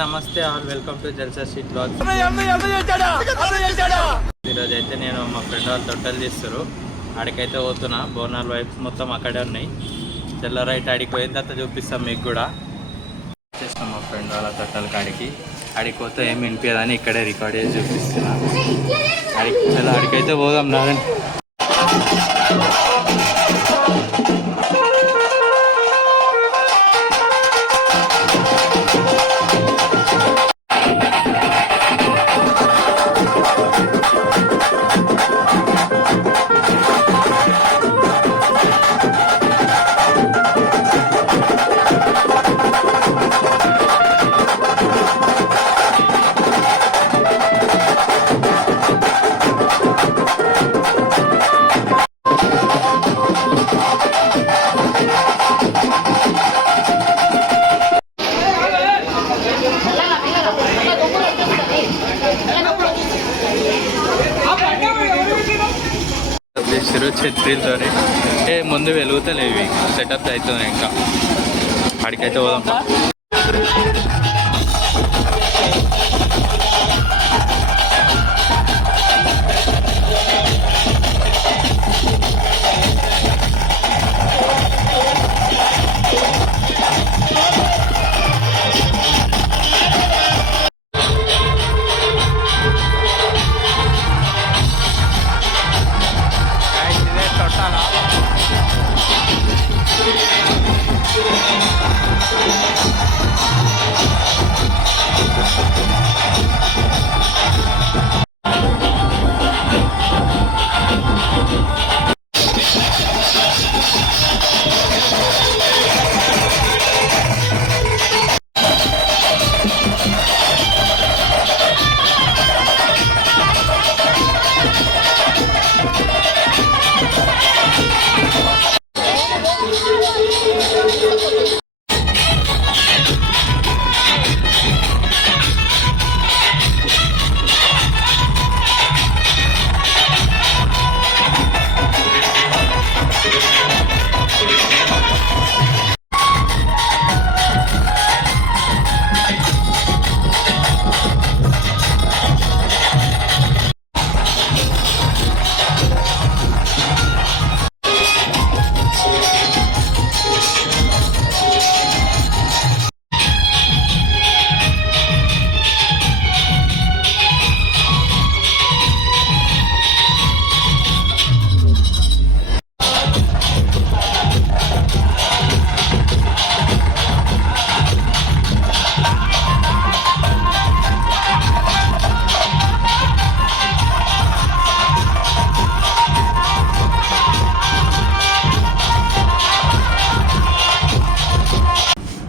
నమస్తే all, welcome to Jalsa street blogs. ఈరోజు అయితే నేను మా ఫ్రెండ్ వాళ్ళు తొట్టెలు తీస్తారు, ఆడికైతే పోతున్నా. బోనాల వైబ్స్ మొత్తం అక్కడే ఉన్నాయి. చెల్ల రైట్ ఆడికి పోయిన తర్వాత చూపిస్తాం మీకు కూడా. చేస్తాం మా ఫ్రెండ్ వాళ్ళ తొట్టెల కాడికి. ఆడికి పోతే ఏమి వినిపించదని ఇక్కడే రికార్డ్ చేసి చూపిస్తున్నా. ఆడికైతే పోదాం నాదని. ఛత్రీలతోని ముందు వెలుగుతలేవి, సెటప్ అవుతుంది. ఇంకా అడికైతే పోదాం.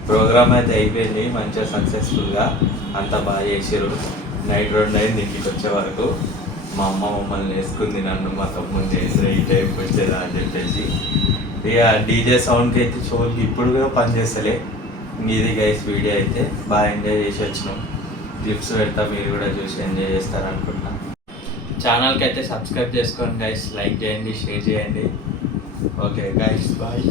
ప్రోగ్రామ్ అయితే అయిపోయింది మంచిగా సక్సెస్ఫుల్గా, అంతా బాగా చేసారు. నైట్ 2 అయింది ఇంటికి వచ్చే వరకు. మా అమ్మ మమ్మల్ని వేసుకుంది, నన్ను మా తమ్ముని చేసి ఈ టైంకి వచ్చేదా అని చెప్పేసి. ఇక డీజే సౌండ్కి అయితే చెవులకి ఇప్పుడు కూడా పనిచేస్తలే. ఇది గైస్ వీడియో అయితే బాగా ఎంజాయ్ చేసి వచ్చినాం. క్లిప్స్ పెడతా, మీరు కూడా చూసి ఎంజాయ్ చేస్తారనుకుంటున్నా. ఛానల్కి అయితే సబ్స్క్రైబ్ చేసుకోండి గైస్, లైక్ చేయండి, షేర్ చేయండి. Okay guys, bye.